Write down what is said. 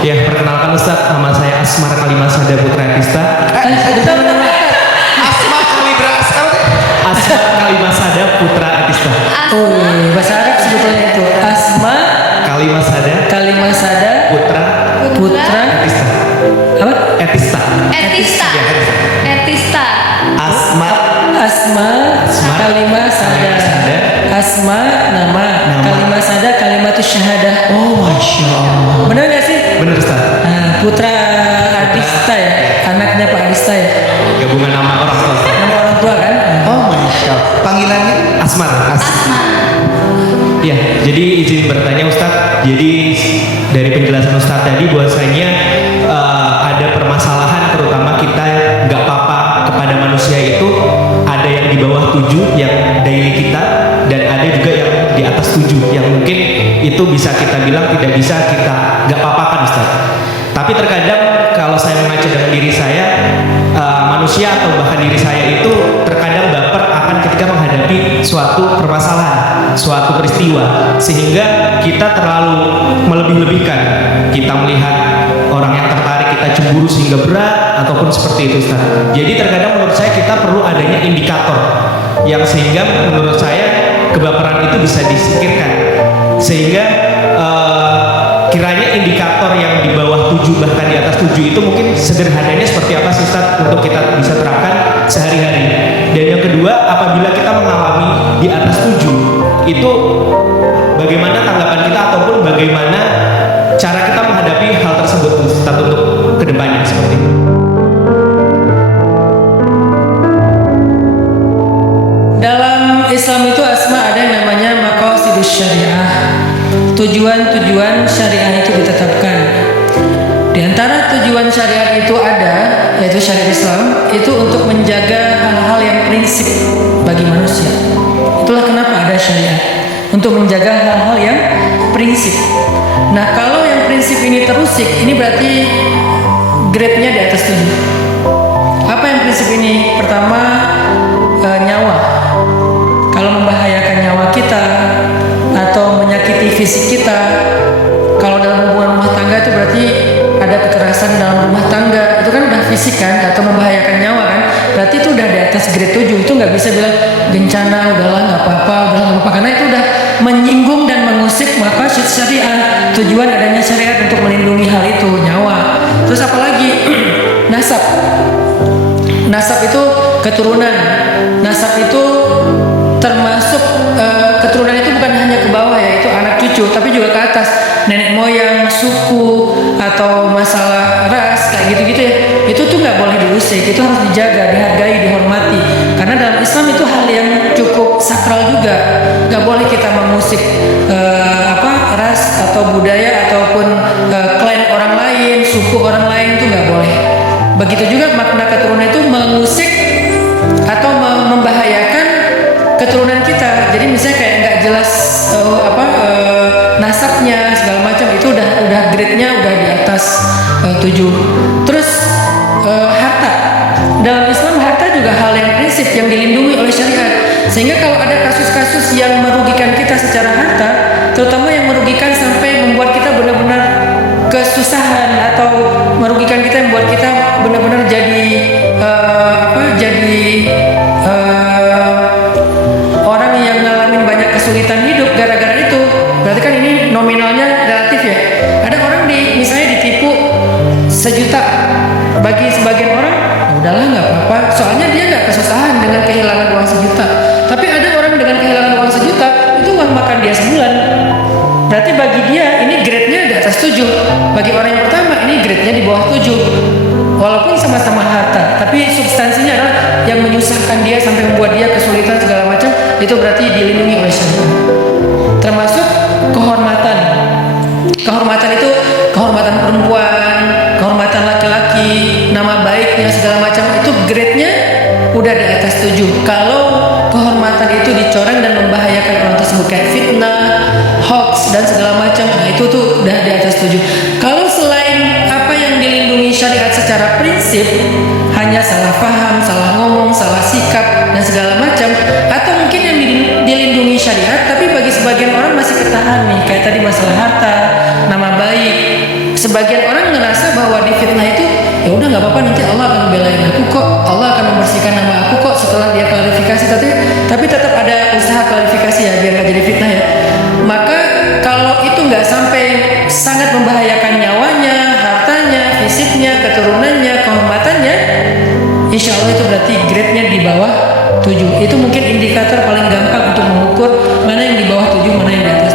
Ya, perkenalkan Ustaz, nama saya Asmar Kalimasada Putra Etista. Asma Kalibras apa teh? Asmar Kalimasada Putra Etista. Oh, bahasa Arab sebetulnya itu Asma Kalimasada Putra Etista. apa? Etista. Etista. Ya, Etista. Etista. Asma Asma Kalimasada. Asma nama. Kalimasada kalimatus syahadah. Oh, masya Allah. Benar gak sih? Bener Ustaz. Putra Adista ya, anaknya Pak Adista ya. Gabungan nama orang tua. Nama orang tua kan? Oh masya Allah. Panggilannya Asmar. Asma. Ya, jadi izin bertanya Ustadz. Jadi dari penjelasan Ustadz tadi bahwasanya ada permasalahan terutama kita nggak apa-apa kepada manusia itu ada yang di bawah 7 yang daily kita dan ada juga yang di atas 7 yang mungkin itu bisa kita bilang tidak bisa kita nggak apa-apakan Ustadz. Tapi terkadang kalau saya mengaca dengan diri saya manusia atau bahkan diri saya itu terkadang baper akan ketika menghadapi suatu permasalahan, suatu peristiwa, sehingga kita terlalu melebih-lebihkan. Kita melihat orang yang tertarik, kita cemburu sehingga berat ataupun seperti itu Ustaz. Jadi terkadang menurut saya kita perlu adanya indikator yang sehingga menurut saya kebaperan itu bisa disingkirkan, sehingga kiranya indikator yang di bawah 7 bahkan di atas 7 itu mungkin sederhananya seperti apa sih Ustaz untuk kita bisa terapkan sehari-hari. Dan yang kedua, apabila kita mengalami di atas 7 itu bagaimana tanggapan kita ataupun bagaimana cara kita menghadapi hal tersebut Ustaz untuk kedepannya seperti itu. Dalam Islam itu asma ada yang namanya maqasidus syariah. Tujuan-tujuan syariah itu ditetapkan. Di antara tujuan syariat itu ada, yaitu syariat Islam, itu untuk menjaga hal-hal yang prinsip bagi manusia. Itulah kenapa ada syariat, untuk menjaga hal-hal yang prinsip. Nah, kalau yang prinsip ini terusik, ini berarti grade-nya di atas 7. Apa yang prinsip ini? Pertama, nyawa. Kalau membahayakan nyawa kita atau menyakiti fisik kita, kalau dalam hubungan rumah tangga itu berarti ada kekerasan dalam rumah tangga, itu kan udah fisik kan, atau membahayakan nyawa kan, berarti itu udah di atas grade 7. Itu nggak bisa bilang bencana, udahlah nggak apa-apa, udahlah nggak apa-apa, karena itu udah menyinggung dan mengusik maqasid syariah. Tujuan adanya syariat untuk melindungi hal itu, nyawa. Terus apalagi nasab. Nasab itu keturunan. Nasab itu termasuk keturunan itu bukan hanya ke bawah ya, itu anak cucu, tapi juga ke atas, nenek moyang, suku, atau masalah ras kayak gitu-gitu ya. Itu tuh nggak boleh diusik, itu harus dijaga, dihargai, dihormati. Karena dalam Islam itu hal yang cukup sakral juga. Nggak boleh kita mengusik ras atau budaya ataupun klan orang lain, suku orang lain, itu nggak boleh. Begitu juga makna keturunan itu mengusik atau membahayakan keturunan kita. Jadi misalnya kayak nggak jelas nasabnya segala macam, itu udah grade-nya udah di atas 7. Terus harta. Dalam Islam harta juga hal yang prinsip yang dilindungi oleh syariat. Sehingga kalau ada kasus-kasus yang merugikan kita secara harta, terutama yang merugikan sampai membuat kita benar-benar kesusahan atau merugikan kita, yang membuat kita benar-benar jadi orang yang ngalamin banyak kesulitan hidup gara-gara itu, berarti kan ini nominalnya relatif ya. Ada orang misalnya ditipu 1 juta, bagi sebagian orang udahlah nggak apa-apa, soalnya dia nggak kesusahan dengan kehilangan uang 1 juta. Tapi ada orang dengan kehilangan uang 1 juta itu uang makan dia sebulan. Berarti bagi dia ini grade-nya di atas 7. Bagi orang yang pertama ini grade-nya di bawah 7. Walaupun sama-sama harta, tapi substansinya adalah yang menyusahkan dia sampai membuat dia kesulitan segala macam, itu berarti dilindungi oleh syariat. Termasuk kehormatan. Kehormatan itu kehormatan perempuan, kehormatan laki-laki, nama baiknya segala macam, itu grade-nya udah di atas 7. Kalau kehormatan itu dicoreng dan membahayakan orang tersebut kayak fitnah, hoax dan segala macam, nah itu tuh udah di atas 7. Kalau selain apa yang dilindungi syariat secara prinsip, hanya salah paham, salah ngomong, salah sikap dan segala macam, atau mungkin yang dilindungi syariat tapi bagi sebagian orang masih ketahan nih, kayak tadi masalah harta, nama baik. Sebagian orang ngerasa bahwa di fitnah itu ya udah nggak apa-apa, nanti Allah akan belain aku kok, Allah akan membersihkan nama aku kok setelah dia klarifikasi, tapi tetap ada usaha klarifikasi ya biar nggak jadi fitnah ya. Maka kalau itu nggak sampai sangat membahayakan nyawanya, hartanya, fisiknya, keturunannya, kehormatannya, insya Allah itu berarti grade-nya di bawah 7. Itu mungkin indikator paling gampang untuk mengukur mana yang di bawah 7, mana yang di atas